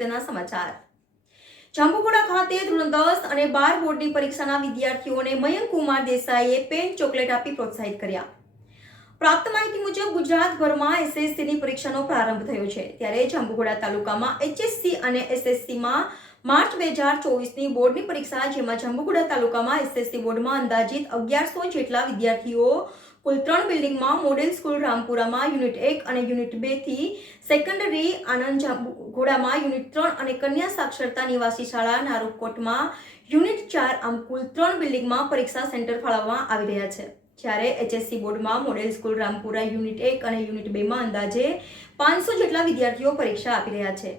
અગત્યના સમાચાર। જાંબુઘોડા ખાતે ધોરણ 10 અને 12 બોર્ડની પરીક્ષાના વિદ્યાર્થીઓને મયંક કુમાર દેસાઈએ પેન ચોકલેટ આપી પ્રોત્સાહિત કર્યા। પ્રાપ્ત માહિતી મુજબ ગુજરાતભરમાં એસએસસીની પરીક્ષાનો પ્રારંભ થયો છે, ત્યારે જાંબુઘોડા તાલુકામાં એચએસસી અને એસએસસીમાં માર્ચ 2024ની બોર્ડની પરીક્ષા, જેમાં જાંબુઘોડા તાલુકામાં એસએસસી બોર્ડમાં અંદાજિત 1100 જેટલા વિદ્યાર્થીઓ કુલ 3 બિલ્ડિંગમાં મોડેલ સ્કૂલ રામપુરામાં યુનિટ 1 અને યુનિટ 2 થી સેકન્ડરી આનંદ જાંબુઘોડામાં યુનિટ 3 અને કન્યા સાક્ષરતા નિવાસી શાળા નારુકોટમાં યુનિટ 4 આમ કુલ 3 બિલ્ડિંગમાં પરીક્ષા સેન્ટર ફાળવવામાં આવી રહ્યા છે। જ્યારે એચએસસી બોર્ડમાં મોડેલ સ્કૂલ રામપુરા યુનિટ 1 અને યુનિટ 2માં અંદાજે 500 જેટલા વિદ્યાર્થીઓ પરીક્ષા આપી રહ્યા છે।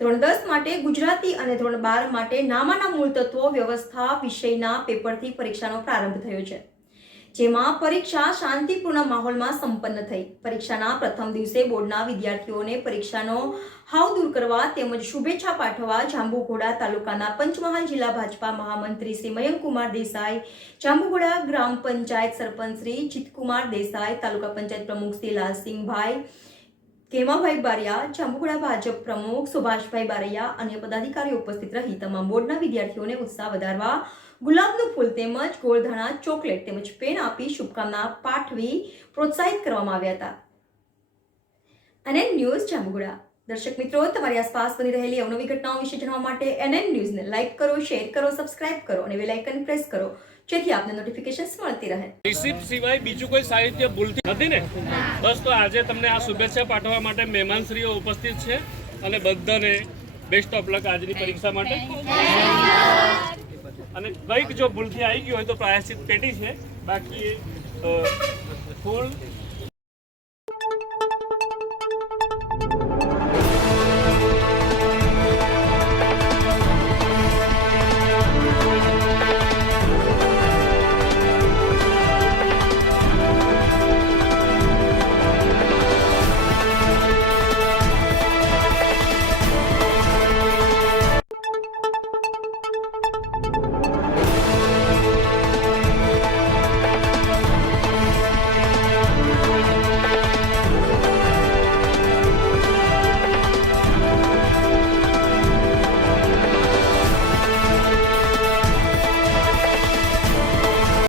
ધોરણ 10 માટે ગુજરાતી અને ધોરણ 12 માટે નામાના મૂળ તત્વો વ્યવસ્થા વિષયના પેપરથી પરીક્ષાનો પ્રારંભ થયો છે, જેમાં પરીક્ષા શાંતિપૂર્ણ માહોલમાં સંપન્ન થઈ। પરીક્ષાના પ્રથમ દિવસે બોર્ડના વિદ્યાર્થીઓને પરીક્ષાનો હાવ દૂર કરવા તેમજ શુભેચ્છા પાઠવવા જાંબુઘોડા તાલુકાના પંચમહાલ જિલ્લા ભાજપા મહામંત્રી શ્રી મયંક કુમાર દેસાઈ, જાંબુઘોડા ગ્રામ પંચાયત સરપંચ શ્રી જીતકુમાર દેસાઈ, તાલુકા પંચાયત પ્રમુખ શ્રી લાલસિંહભાઈ કેમાભાઈ બારિયા, જાંબુઘોડા ભાજપ પ્રમુખ સુભાષભાઈ બારૈયા, અન્ય પદાધિકારીઓ ઉપસ્થિત રહી તમામ બોર્ડના વિદ્યાર્થીઓને ઉત્સાહ વધારવા ગુલાબનું ફૂલ તેમજ ગોળધાણા ચોકલેટ તેમજ પેન આપી શુભકામના પાઠવી પ્રોત્સાહિત કરવામાં આવ્યા હતા। NN news Jambughoda. દર્શક મિત્રો, તમારી આસપાસ બની રહેલી અવનવી ઘટનાઓ વિશે જાણવા માટે NN ન્યૂઝને લાઇક કરો, શેર કરો, સબસ્ક્રાઇબ કરો અને બેલ આઇકન પ્રેસ કરો, જેથી આપને નોટિફિકેશન્સ મળતી રહે। રિસિપ્ટ સિવાય બીજું કોઈ સાહિત્ય ભૂલતી નથી ને? બસ તો આજે તમને આ શુભેચ્છા પાઠવવા માટે મહેમાનશ્રીઓ ઉપસ્થિત છે અને બધાને બેસ્ટ ઓફ લક આજની પરીક્ષા માટે। અને કંઈક જો ભૂલથી આવી ગયું હોય તો પ્રાયશ્ચિત પેટી છે, બાકી ફૂલ